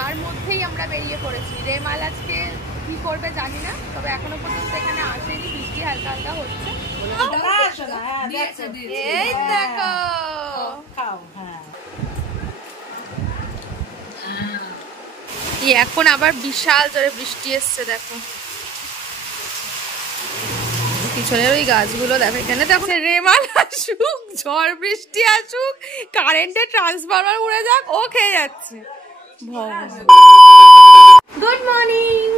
তার মধ্যেই আমরা বেরিয়ে পড়েছি। রেমাল আজকে কি করবে জানি না, তবে এখনো পর্যন্ত এখানে আসেনি। বৃষ্টি হালকা হালকা হচ্ছে। এই দেখো এখন আবার বিশাল জোরে বৃষ্টি এসছে। দেখো পিছনের ওই গাছগুলো দেখো। এখানে দেখো রেমাল আসুক, ঝড় বৃষ্টি আসুক, কারেন্টের ট্রান্সফরমার উড়ে যাক, ও খেয়ে যাচ্ছে। Good morning.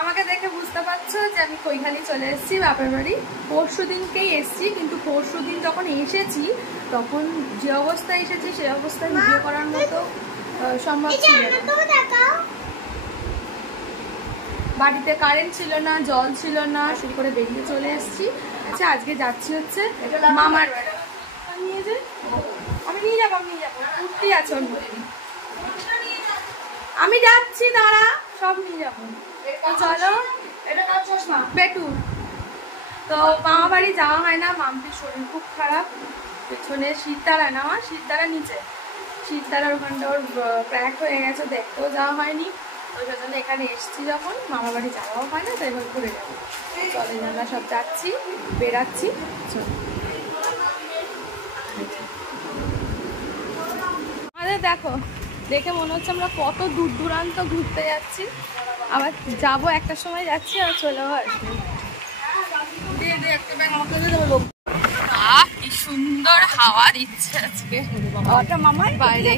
আমাকে দেখে বুঝতে পারছো যে আমি কৈখালি চলে এসেছি বাপের বাড়ি। পরশু দিনকেই এসেছি, কিন্তু পরশু দিন যখন এসেছি তখন যে অবস্থায় এসেছি সেই অবস্থায় ভিডিও করার মতো সম্ভব ছিল না। বাড়িতে কারেন্ট ছিল না, জল ছিল না, শুরু করে বেরিয়ে চলে এসেছি। আচ্ছা আজকে যাচ্ছি হচ্ছে মামার বাড়ি। আমি নিয়ে যাবো কুর্তি আছে ওর মধ্যে। আমি যাচ্ছি, দাঁড়া, সব নিয়ে যাবো। চলো পেটু। তো মামা বাড়ি যাওয়া হয় না, মামটির শরীর খুব খারাপ। পেছনে শীতদাঁড়া না, আমার শীতদাঁড়া নিচে, শীতদাঁড়ার ওখানটা ওর ক্র্যাক হয়ে গেছে, দেখতেও যাওয়া হয়নি। ওই জন্য এখানে এসছি, যখন মামা বাড়ি যাওয়াও হয় না, তাই এবার ঘুরে যাবো। চলে আমরা সব যাচ্ছি, বেরাচ্ছি। আমাদের দেখো দেখে মনে হচ্ছে আমরা কত দূর দূরান্ত ঘুরতে যাচ্ছি। আবার যাবো একটা সময় যাচ্ছি আর চলেও আসবো। কি সুন্দর হাওয়া দিচ্ছে আজকে। মামার বাইরে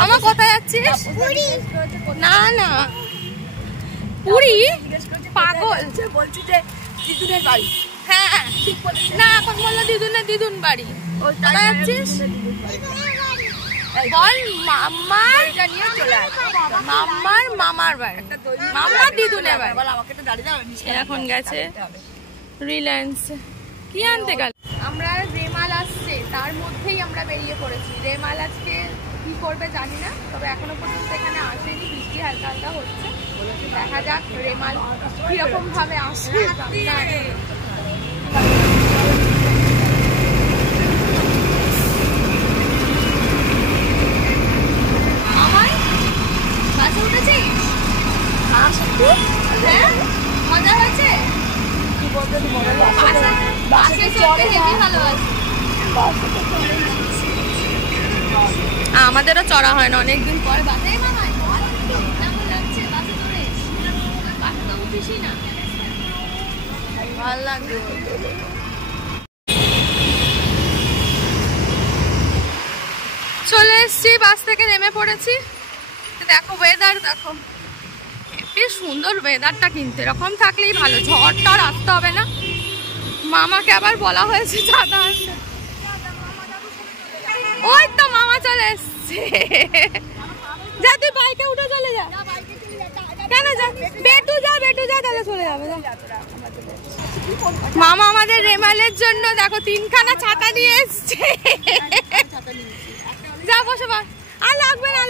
মামা কোথায় যাচ্ছিস? না না পুরী, পাগল বলছি যে দিদুনের বাড়ি। হ্যাঁ না, এখন বললো দিদুন বাড়ি। কোথায় যাচ্ছিস বল? মামার মামার বাড়ি, মামার দিদুনের বাড়ি। এখন গেছে রিলায়েন্স কি আনতে গেল। আমরা রেমাল আসছে তার মধ্যেই আমরা বেরিয়ে পড়েছি। রেমাল আজকে কি করবে জানি না, তবে এখনো পর্যন্ত এখানে আসেনি। বৃষ্টি হালকা হালকা হচ্ছে, দেখা যাক রেমাল কিরকম ভাবে আসে। বাসে উঠেছিস? হ্যাঁ মজা হয়েছে। আমাদেরও চড়া হয় না অনেকদিন পরে। ভালো লাগবে। চলে এসছি, বাস থেকে নেমে পড়েছি। দেখো ওয়েদার, দেখো বেশ সুন্দর ওয়েদারটা, কিন্তু এরকম থাকলেই ভালো। ঝড়টা আর আসতে হবে না। মামাকে আবার বলা হয়েছে ছাতা আনতে। ওই তো মামা চলে এসছে। যা তুই বাইকে উঠে চলে যা। কেন যা, বেটু যা তাহলে চলে যাবে। মামা আমাদের রেমালের জন্য দেখো 3খানা ছাতা নিয়ে এসছে। যা বসে পড়। আর লাগবে না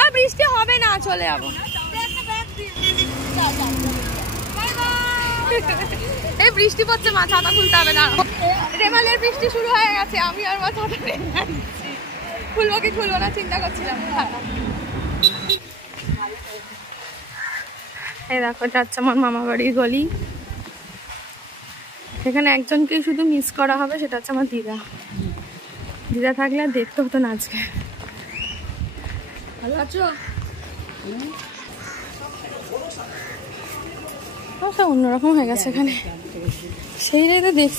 আর বৃষ্টি হবে না, চলে যাবো। এই বৃষ্টি পড়ছে, মা ছাতা খুলতে হবে না। রেমালের বৃষ্টি শুরু হয়ে গেছে, আমি আর মা ছাতা খুলবো কি খুলবো না চিন্তা করছিলাম। এই দেখো যাচ্ছে আমার মামা বাড়ির গলি। এখানে একজনকেই শুধু মিস করা হবে, সেটা হচ্ছে আমার দিদা। দিদা থাকলে আর দেখতে হতো না আজকে। ভালো আছো? অন্যরকম হয়ে গেছে এখানে, সেই রেখে দেখ।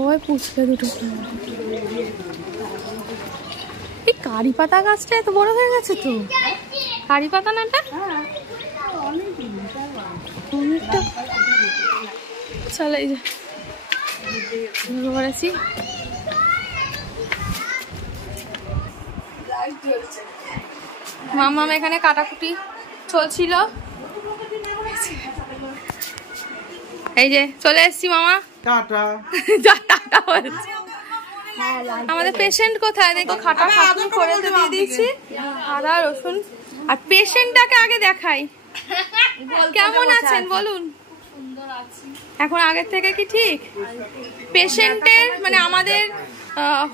ওই পুচকে দুটো। এই কারি পাতা গাছটা এত বড় হয়ে গেছে তো। কারি পাতা না এটা? অনেকটা। চলো এই যে করেছি। মামা এখানে কাটাকুটি চলছিল। এই যে চলে এসছি মামা। টাটা টাটা বলছি। আমাদের পেশেন্ট কোথায় দেখো, খাটা খাটনি করে তো দিয়ে দিয়েছি, আদা রসুন। আর পেশেন্টটাকে আগে দেখাই, কেমন আছেন বলুন? এখন আগের থেকে কি ঠিক? পেশেন্টের মানে আমাদের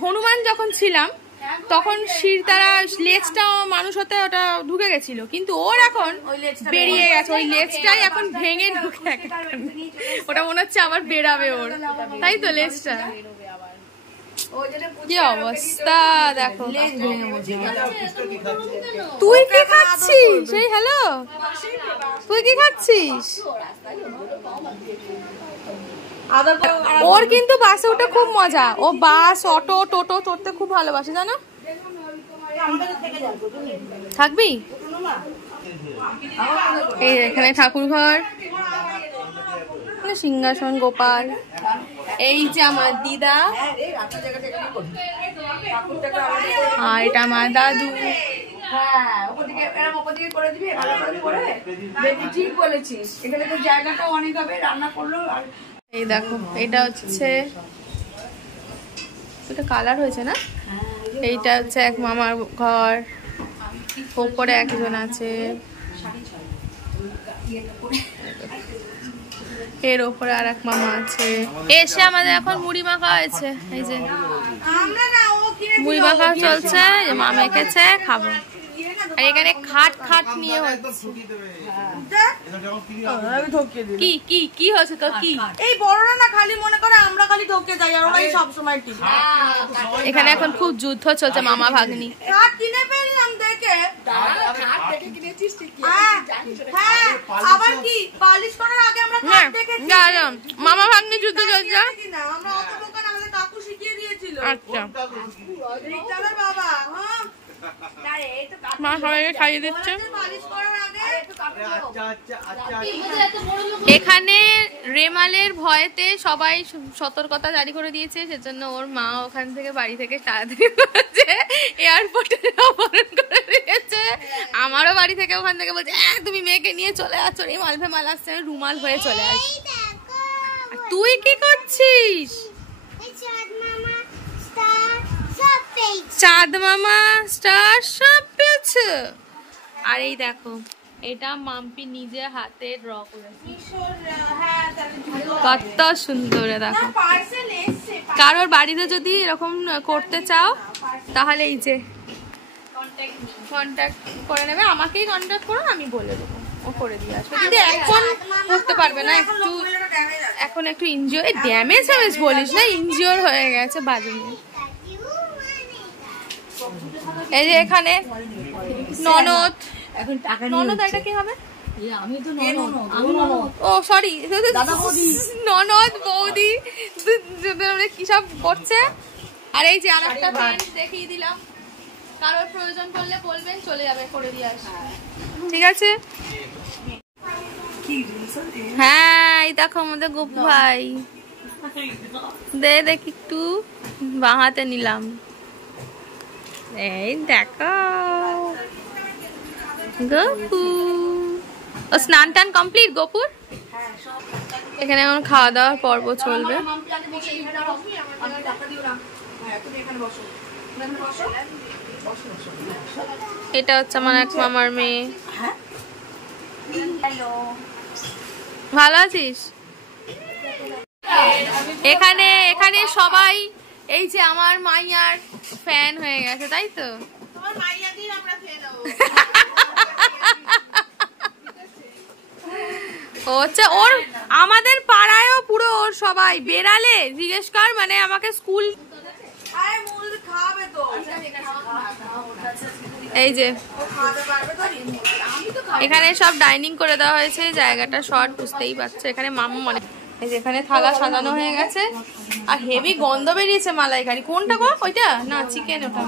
হনুমান যখন ছিলাম তখন শিরতারা লেজটা মানুষ হতে ওটা ঢুকে গেছিল, কিন্তু ওর এখন বেরিয়ে গেছে, ওই লেজটাই এখন ভেঙে ঢুকে ওটা মনে হচ্ছে আবার বেরাবে ওর, তাই তো লেজটা। কি অবস্থা দেখো। তুই কি খাচ্ছিস? এই হ্যালো, তুই কি খাচ্ছিস? ওর কিন্তু বাসে উঠে খুব মজা, ও বাস অটো টোটো চড়তে খুব ভালোবাসে জানো। থাকবি? এই এখানে ঠাকুর ঘর, সিংহাসন গোপাল, এই যে আমার দিদা, আর এটা আমার দাদু। এই দেখো এটা হচ্ছে, এটা কালার হয়েছে না, এইটা হচ্ছে এক মামার ঘর, উপরে একজন আছে, এর ওপরে আর এক মামা আছে। এসে আমাদের এখন মুড়ি মাখা হয়েছে, এই যে মুড়ি মাখা চলছে, মা মেখেছে, খাবো। আর এখানে খাট খাট নিয়ে হচ্ছে। কি কি কি হচ্ছে তোর? কি এই বড়রা না খালি মনে করে আমরা খালি ঠকে যাই, আর ওরাই সব সময় ঠিক। এখানে এখন খুব যুদ্ধ চলছে মামা ভাগ্নি। খাট কিনে ফেললাম দেখে, খাট দেখে কিনেছিস ঠিকই। হ্যাঁ, আবার কি বালিশ করার আগে আমরা খাট দেখেছি। মামা ভাগ্নি যুদ্ধ চলছে না, আমরা অত দোকান আমাদের কাকু শিখিয়ে দিয়েছিল। আচ্ছা রিক্তাদের বাবা, হ্যাঁ মা সবাইকে খাইয়ে দিচ্ছে। এখানে রেমালের ভয়েতে সবাই সতর্কতা জারি করে দিয়েছে, সেজন্য ওর মা ওখান থেকে বাড়ি থেকে তাড়াতাড়ি এয়ারপোর্টে অপহরণ করে দিয়েছে। আমারও বাড়ি থেকে ওখান থেকে বলছে তুমি মেয়েকে নিয়ে চলে আসছো, রেমাল ফেমাল আসছে, রুমাল হয়ে চলে আস। তুই কি করছিস? চাঁদ মামা স্টার সব পেয়েছে। আর এই দেখো এটা মাম্পি নিজে হাতে ড্র করেছে, কত সুন্দর। দেখো কারোর বাড়িতে যদি এরকম করতে চাও তাহলে এই যে কন্ট্যাক্ট করে নেবে, আমাকেই কন্ট্যাক্ট করো, আমি বলে দেবো, ও করে দিয়ে আসবে। যদি এখন করতে পারবে না, একটু এখন একটু ইনজিওর, ড্যামেজ ফ্যামেজ বলিস না, ইনজিওর হয়ে গেছে বাজে। এই যে এখানে ননদ, ননদ এটা কি হবে? ও সরি, ননদ বৌদি কি সব করছে। আর এই যে আরেকটা ফ্রেন্ড দেখিয়ে দিলাম, কারোর প্রয়োজন পড়লে বলবেন, চলে যাবে, করে দিয়ে আসবে, ঠিক আছে? হ্যাঁ এই দেখো আমাদের গোপু ভাই, দেখ একটু বাঁ হাতে নিলাম, এই দেখো গোপু। ও স্নান টান কমপ্লিট গোপুর। এখানে এখন খাওয়া দাওয়ার পর্ব চলবে। এটা হচ্ছে আমার এক মামার মেয়ে। ভালো আছিস? এখানে এখানে সবাই এই যে আমার মাইয়ার ফ্যান হয়ে গেছে, তাই তো? হচ্ছে ওর আমাদের পাড়ায়ও পুরো ওর সবাই বেড়ালে জিজ্ঞেস কর, মানে আমাকে স্কুল এই যে এখানে সব ডাইনিং করে দেওয়া হয়েছে, জায়গাটা শর্ট বুঝতেই পারছো। এখানে মামু মনে এই যে এখানে থালা সাজানো হয়ে গেছে, আর হেভি গন্ধ বেরিয়েছে মালাইকারি। কোনটা গো? ওইটা না চিকেন ওটা।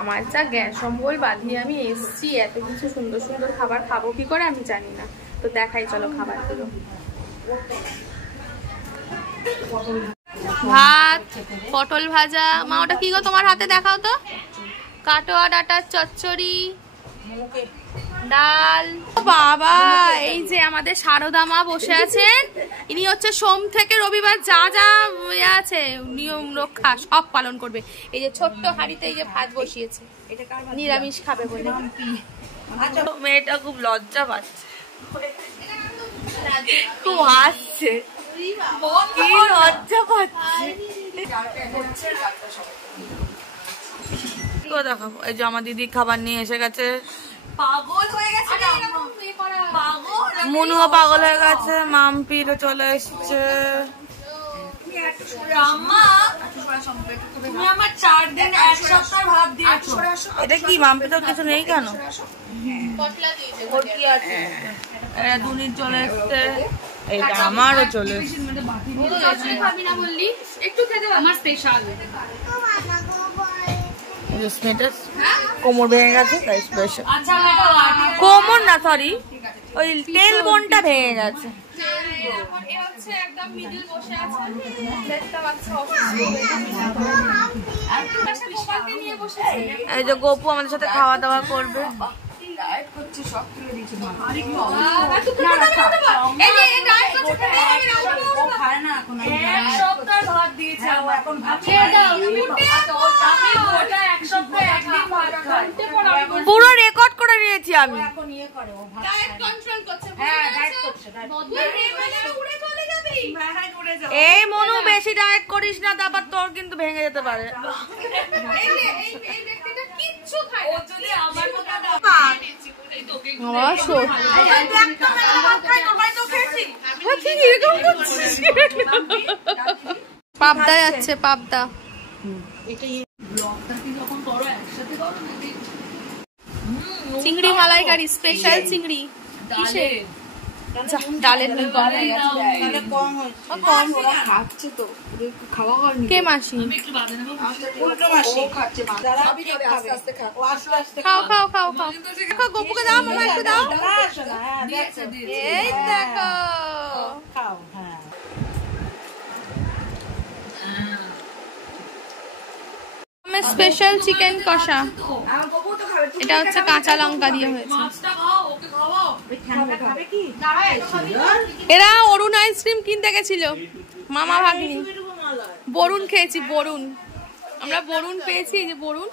আমার যা গ্যাস অম্বল বাঁধিয়ে আমি এসছি, এত কিছু সুন্দর সুন্দর খাবার খাবো কি করে আমি জানি না, তো দেখাই চলো খাবারগুলো। ভাত, পটল ভাজা, মা ওটা কি গো তোমার হাতে দেখাও তো, কাটোয়া ডাটার চচ্চড়ি, ডাল। বাবা এই যে আমাদের শারদা মা বসে আছেন, ইনি হচ্ছে সোম থেকে রবিবার যা যা আছে নিয়ম রক্ষা সব পালন করবে। এই যে ছোট্ট হাঁড়িতে এই যে ভাত বসিয়েছে, নিরামিষ খাবে বলে। মেয়েটা খুব লজ্জা পাচ্ছে, খুব হাসছে, কি লজ্জা পাচ্ছে। দেখাবো এই যে আমার দিদি খাবার নিয়ে এসে গেছে। পাগল হয়ে গেছে, মনুও পাগল হয়ে গেছে, মাম্পিরও চলে এসছে। এটা কি মাম্পি তো কিছু নেই কেন? দুনির চলে এসছে, এইটা আমারও চলে এসছে। কোমর ভেঙে গেছে তাই স্পেশাল। কোমর না, সরি, ওই তেল বোনটা ভেঙে গেছে। এই যে গোপু আমাদের সাথে খাওয়া দাওয়া করবে। পুরো রেকর্ড করে নিয়েছি আমি। এই মনু বেশি ডায়েট করিস না, তারপর তোর কিন্তু ভেঙে যেতে পারে। পাবদা যাচ্ছে, পাবদা চিংড়ি মালাইকারি, স্পেশাল চিংড়ি। ডালের কে মাসি? খাও খাও খাও খাও, গপুকে দাও, মামা একটু দাও। এই দেখো স্পেশাল চিকেন কষা, এটা হচ্ছে কাঁচা লঙ্কা দিয়ে হয়েছে। এরা অরুণ আইসক্রিম কিনতে গেছিল, মামা ভাগ্নি। বরুণ খেয়েছি, বরুণ, আমরা বরুণ পেয়েছি, যে বরুণ,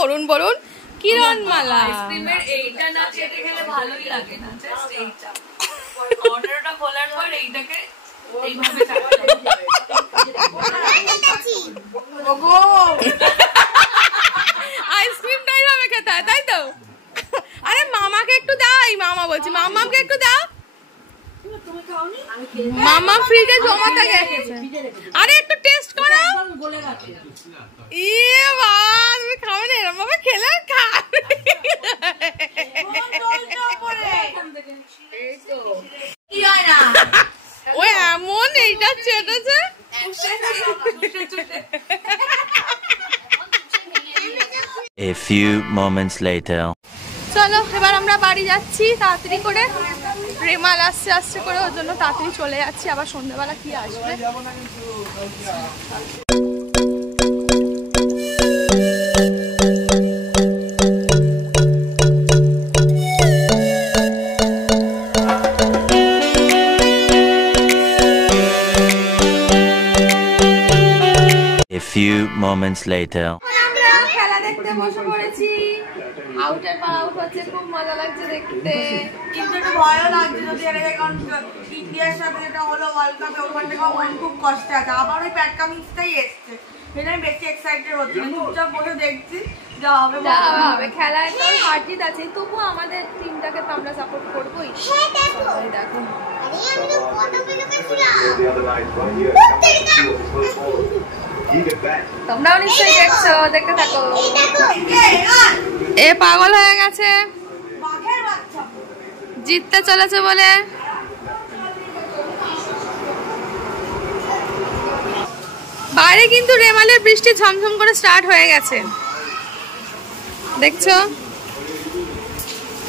অরুণ বরুণ কিরণ মালা। এইটা না চেটে খেলে ভালোই লাগে না, জাস্ট এইটা অর্ডারটা খোলার পর এইটাকে এইভাবে আইসক্রিমটাই ভাবে খেতে হয়, তাই তো? আরে মামাকে একটু দাও, মামা বলছি, মামাকে একটু দাও। মামা ফ্রিজে জমা থাকে, আরে একটু টেস্ট করো। ইয়ে বাবা, তুমি খাও না, এরকম ভাবে খেলে খাবে। ও এমন এইটা চেটেছে। A few moments later. চলো এবার আমরা বাড়ি যাচ্ছি তাড়াতাড়ি করে। রেমাল আসছে আসছে করে, ওর জন্য তাড়াতাড়ি চলে যাচ্ছি, আবার সন্ধ্যাবেলা কি আসবে। A few moments later. খেলা দেখতে বসে পড়েছি, আউটের পর আউট হচ্ছে, খুব মজা লাগছে দেখতে। কিন্তু একটু ভয়ও লাগছে যদি এর আগে, কারণ ইন্ডিয়ার সাথে যেটা হলো ওয়ার্ল্ড কাপে, ওখান থেকে মন খুব কষ্টে আছে। আবার ওই প্যাট কামিংসটাই এসছে, সেটা আমি বেশি এক্সাইটেড হচ্ছি। চুপচাপ বসে দেখছি, যা হবে হবে। খেলায় তো হার জিত আছে, তবু আমাদের টিমটাকে তো আমরা সাপোর্ট করবোই। দেখো তোমরাও নিশ্চয়ই দেখছো, দেখতে থাকো। এ পাগল হয়ে গেছে, জিততে চলেছে বলে। বাইরে কিন্তু রেমালের বৃষ্টি ঝমঝম করে স্টার্ট হয়ে গেছে, দেখছো?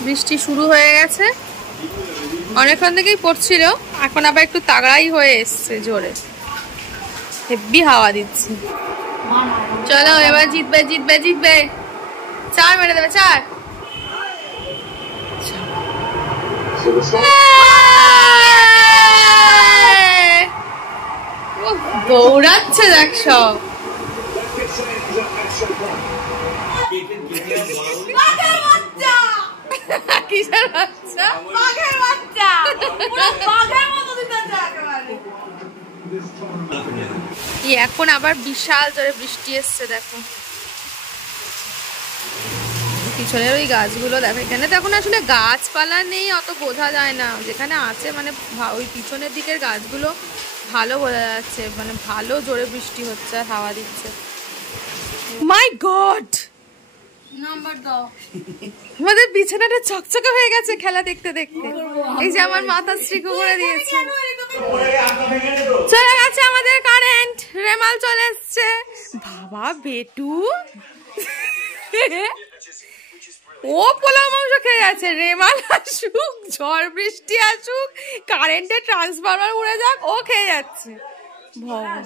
বৃষ্টি শুরু হয়ে গেছে, অনেকক্ষণ থেকেই পড়ছিল, এখন আবার একটু তাগড়াই হয়ে এসছে, জোরে হেব্বি হাওয়া দিচ্ছে। চলো এবার জিতবে জিতবে জিতবে, 4 মেরে দেবে, 4। দৌড়াচ্ছে দেখ সব। কিসের বাচ্চা? বাঘের বাচ্চা পুরো বাঘের মতো দিতে একেবারে। এখন আবার বিশাল জোরে বৃষ্টি এসছে দেখো, পিছনের ওই গাছগুলো দেখো। এখানে তো এখন আসলে গাছপালা নেই, অত বোঝা যায় না, যেখানে আছে মানে ওই পিছনের দিকের গাছগুলো ভালো বোঝা যাচ্ছে, মানে ভালো জোরে বৃষ্টি হচ্ছে আর হাওয়া দিচ্ছে। মাই গড, নাম্বার দাও। আমাদের বিছানাটা চকচকে হয়ে গেছে খেলা দেখতে দেখতে। এই যে আমার মাথা স্ট্রিকো করে দিয়েছে। চলে গেছে আমাদের কারেন্ট, রেমাল চলে এসছে। বাবা বেটু ও পোলাও মাংস খেয়ে যাচ্ছে। রেমাল আসুক, ঝড় বৃষ্টি আসুক, কারেন্টের ট্রান্সফরমার উড়ে যাক, ও খেয়ে যাচ্ছে। ভগবান,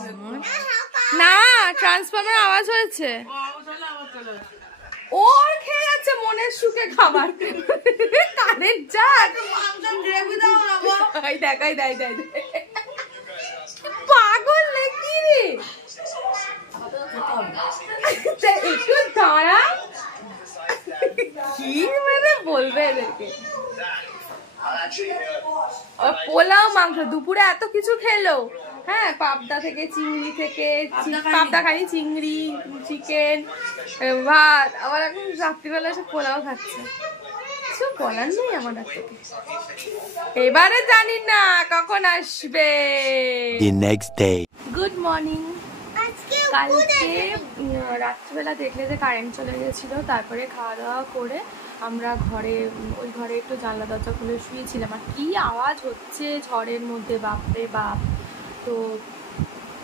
না ট্রান্সফরমার আওয়াজ হয়েছে, ওর খেয়ে যাচ্ছে মনের সুখে খাবার। কারেন্ট যাক, দেখাই দেয় দেয় পাগল নাকি রে, একটু দাঁড়া, কি মানে বলবে এদেরকে। পোলাও মাংস দুপুরে এত কিছু খেলো, হ্যাঁ পাবদা থেকে চিংড়ি থেকে, পাবদা খাই, চিংড়ি, চিকেন, ভাত, আবার এখন রাত্রিবেলা এসে পোলাও খাচ্ছে। কিছু বলার নেই আমার থেকে। এবারে জানি না কখন আসবে। The next day. Good morning. কালকে রাত্রিবেলা দেখলে যে কারেন্ট চলে গেছিলো, তারপরে খাওয়া দাওয়া করে আমরা ওই ঘরে একটু জানলা দরজা খুলে শুয়েছিলাম, আর কি আওয়াজ হচ্ছে ঝড়ের মধ্যে, বাপরে বাপ। তো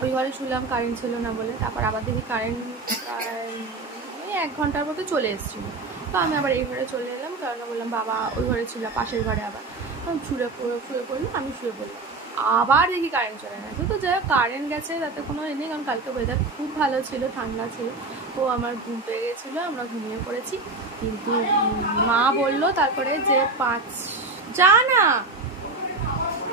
ওই ঘরে শুনলাম কারেন্ট ছিল না বলে, তারপর আবার দেখি কারেন্ট 1 ঘন্টার মতো চলে এসেছিলো। তো আমি আবার এই ঘরে চলে এলাম, কারণ বললাম বাবা ওই ঘরে ছিল, পাশের ঘরে আবার শুয়ে পড়লো, আমি শুয়ে পড়লাম, আবার দেখি কারেন্ট চলে গেছে। তো যাই হোক কারেন্ট গেছে তাতে কোনো নেই, কারণ কালকে ওয়েদার খুব ভালো ছিল, ঠান্ডা ছিল। তো আমার ঘুম পেয়ে গেছিলো, আমরা ঘুমিয়ে পড়েছি। কিন্তু মা বললো তারপরে যে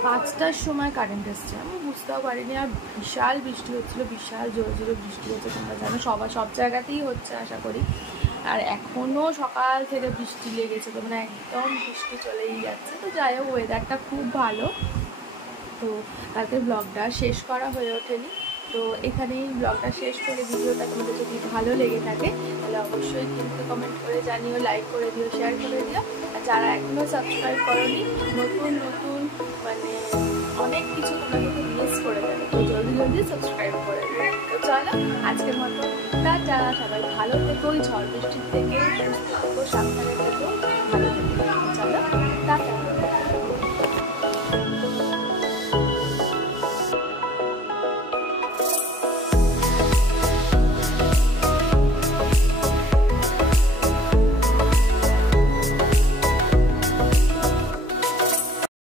5টার সময় কারেন্ট এসছে। আমি বুঝতেও পারিনি, আর বিশাল বৃষ্টি হচ্ছিলো, বিশাল জোরে জোরে বৃষ্টি হচ্ছে, তোমরা জানো সব জায়গাতেই হচ্ছে আশা করি। আর এখনও সকাল থেকে বৃষ্টি লেগেছে, তো মানে একদম বৃষ্টি চলেই যাচ্ছে। তো যাই হোক ওয়েদারটা খুব ভালো। তো কালকে ব্লগটা শেষ করা হয়ে ওঠেনি, তো এখানেই ব্লগটা শেষ করে, ভিডিওটা তোমাদের যদি ভালো লেগে থাকে তাহলে অবশ্যই কিন্তু কমেন্ট করে জানিও, লাইক করে দিও, শেয়ার করে দিও। আর যারা এখনও সাবস্ক্রাইব করোনি, নতুন নতুন মানে অনেক কিছু তোমরা কিন্তু মিস করে যাবে, তো জলদি জলদি সাবস্ক্রাইব করে দিও। তো চলো আজকের মতো টাটা, সবাই ভালো থেকো, ওই ঝড় বৃষ্টির থেকে সুস্থ থেকো, সাবধানে থেকো, ভালো থেকো। চলো টাটা।